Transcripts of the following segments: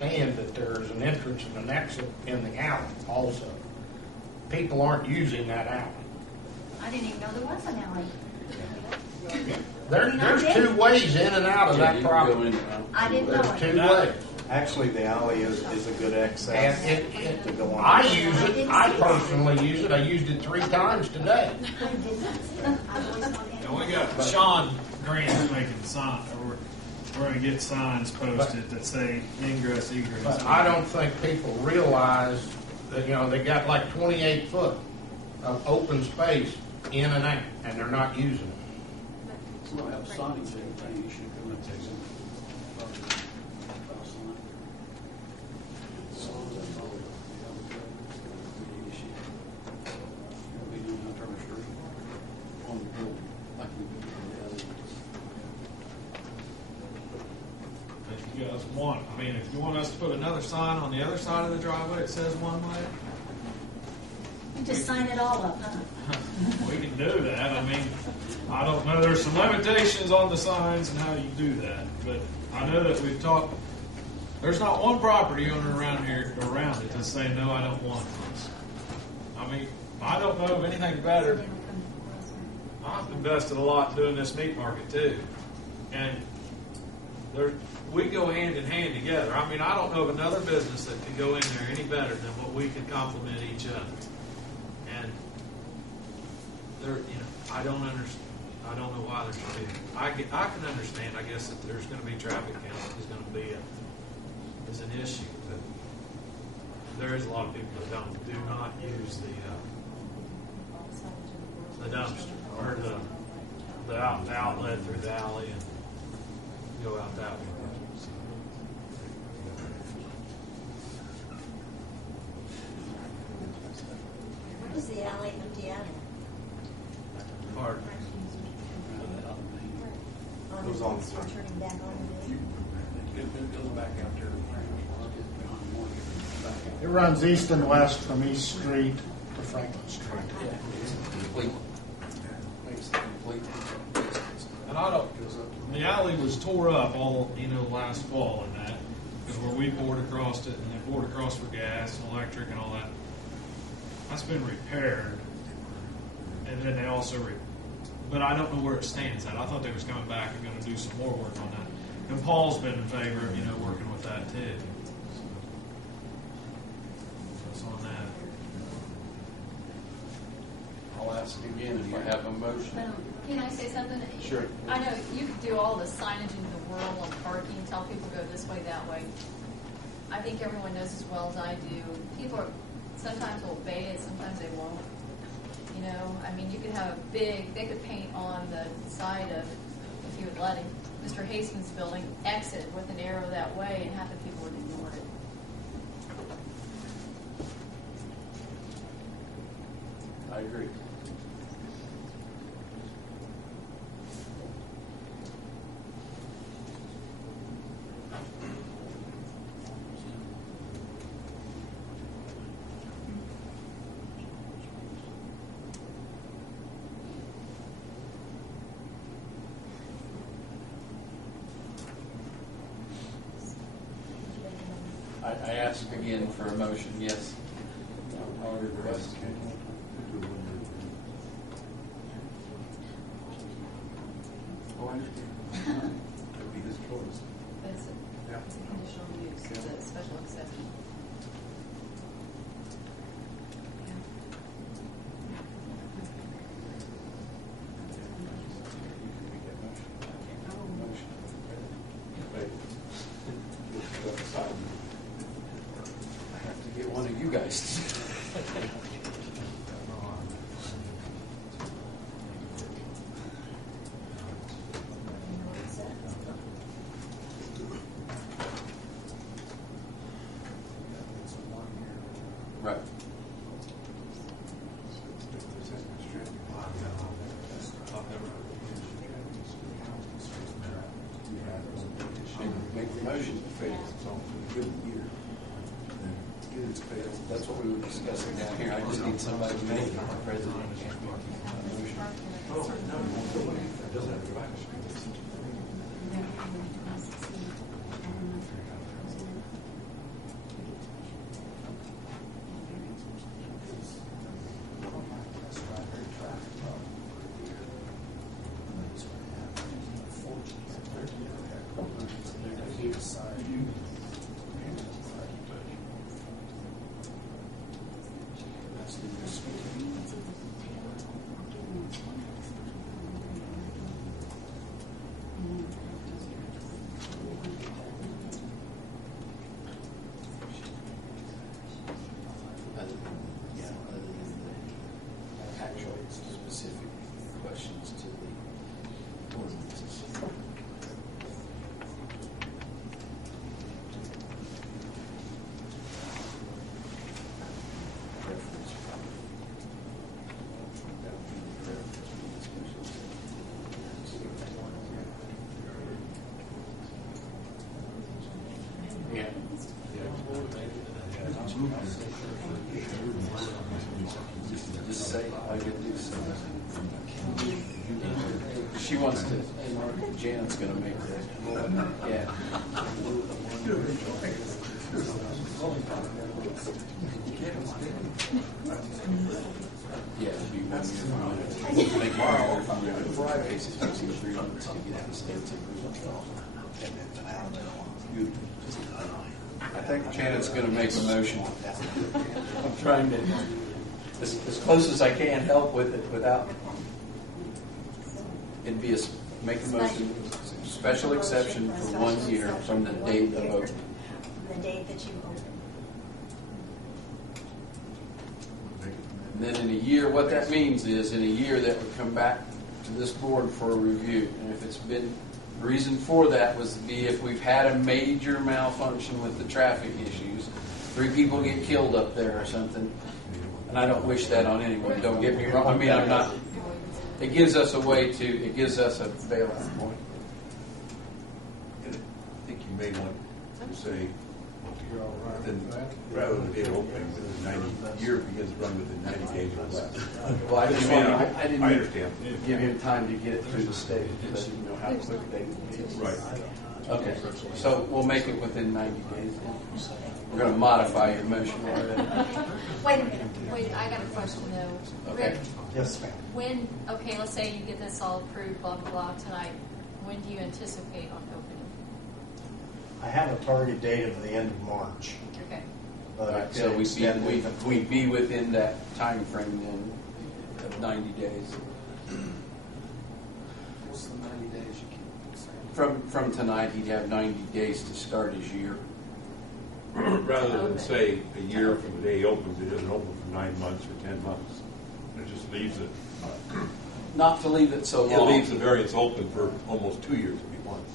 And that there's an entrance and an exit in the alley also. People aren't using that alley. I didn't even know there was an alley. There's two ways in and out of that property. I didn't know There's it. two ways. Actually, the alley is a good access And to go on. I use it. I personally use it. I used it 3 times today. And we got Sean Grant's making signs. We're going to get signs posted that say ingress, egress. But I don't think people realize that, they got like 28 foot of open space in and out, and they're not using it. We'll have signage everything, you should come and take some. We'll be doing that on the street, on the building, like we do on the other ones. If you guys want, if you want us to put another sign on the other side of the driveway that says one way, Just sign it all up, huh? we can do that. I don't know. There's some limitations on the signs and how you do that, but I know that we've talked. There's not one property owner around it that's saying no, I don't want this. I don't know of anything better. I've invested a lot doing this meat market too, and we go hand in hand together. I don't know of another business that could go in there any better than what we can complement each other. And I don't understand. I don't know why there's two. I can understand. I guess that there's going to be traffic count is going to be is an issue, but there is a lot of people that do not use the dumpster or the outlet through the alley and go out that way. What is the alley empty out Pardon? of? Goes on. Turning back on. It goes back out there. It runs east and west from East Street to Franklin Street. And the alley was tore up all last fall and that, because where we poured across it and they poured across for gas and electric and all that. That's been repaired, and then they also but I don't know where it stands at. I thought they was coming back and going to do some more work on that. And Paul's been in favor of working with that too. So that's on that. I'll ask again if I have a motion. Can I say something? Sure. I know you could do all the signage in the world on parking, tell people go this way, that way. I think everyone knows as well as I do. People sometimes will obey it, sometimes they won't. You could have they could paint on the side of, if you would let him, Mr. Hastings' building, exit with an arrow that way, and half the people would ignore it. I agree. I ask again for a motion, yes. I'll request. Oh, I understand. It'll be this close. But it's a conditional use, it's a special exception. I have to get one of you guys. Right. Make the motion. That's what we were discussing down here. I just need somebody to make it. President. Just say, I get to do something. She wants to, Janet's gonna make that. Yeah. Yeah, it'll be 1 year from now. Make tomorrow from the Friday, it takes you 3 months to get the state's approval. I think Janet's gonna make a motion. I'm trying to, as close as I can, help with it without, it'd be make a motion, special exception for 1 year from the date of opening. The date that you open. And then in a year, what that means is in a year that would come back to this board for a review. And if it's been, the reason for that was to be if we've had a major malfunction with the traffic issues, 3 people get killed up there or something. And I don't wish that on anyone, don't get me wrong. I mean, I'm not, it gives us a way to, it gives us a bailout point. I think you may want to say, rather than being opening within 90, year begins to run within 90 days or less. Well, I didn't I understand. give him time to get it through the state, let him know how quick they can be. Right. Okay, so we'll make it within 90 days. We're going to modify your motion already. Wait a minute. Wait, I got a question though. Okay. Rick, Yes, ma'am. when, okay, let's say you get this all approved, blah, blah, blah, tonight. When do you anticipate on opening? I have a target date of the end of March, Okay. but I So could extend it. we'd be within that time frame then of 90 days. What's the 90 days you keep? From tonight, he'd have 90 days to start his year. Rather than say a year from the day he opens, it isn't open for 9 months or 10 months. It just leaves it. Not to leave it so It long. leaves the variance open for almost 2 years if he wants.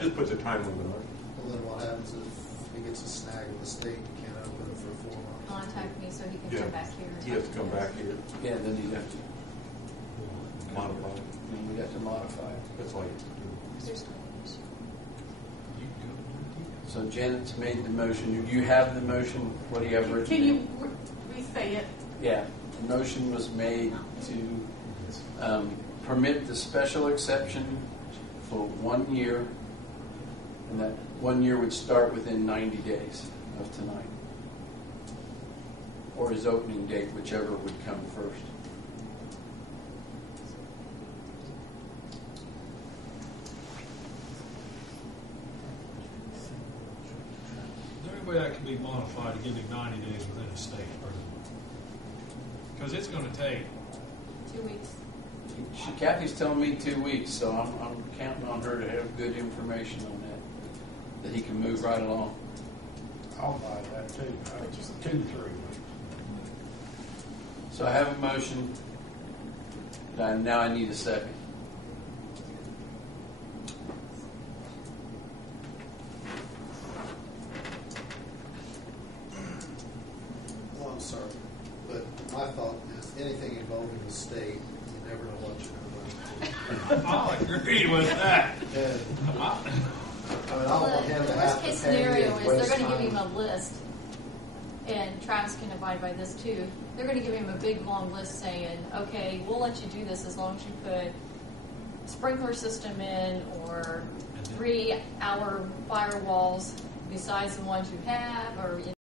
Just puts a time limit on it. Well, then what happens if he gets a snag with the state and can't open it for 4 months? Contact me so he can Yeah. come back here. He has to come back here, Yeah, then he'd have to, modify it. we'd have to modify it. That's all you have to do. So Janet's made the motion. Do you have the motion? What do you have written? Can you re-say it? Yeah, the motion was made to permit the special exception for 1 year, and that 1 year would start within 90 days of tonight, or his opening date, whichever would come first. Is there any way that can be modified to give him 90 days within a state imprisonment? Because it's going to take. 2 weeks. Kathy's telling me 2 weeks, so I'm counting on her to have good information on that he can move right along. I'll buy that too. 2 to 3 weeks. So I have a motion. Now I need a second. Well, I'm sorry, but my thought is anything involving the state, you never know what you're going to run I'll agree with that. into. And, I mean, I don't want him to The have worst to case pay scenario and is waste they're going to give time. him a list, and Travis can abide by this too. They're going to give him a big long list saying, okay, we'll let you do this as long as you put sprinkler system in or 3-hour firewalls besides the ones you have, or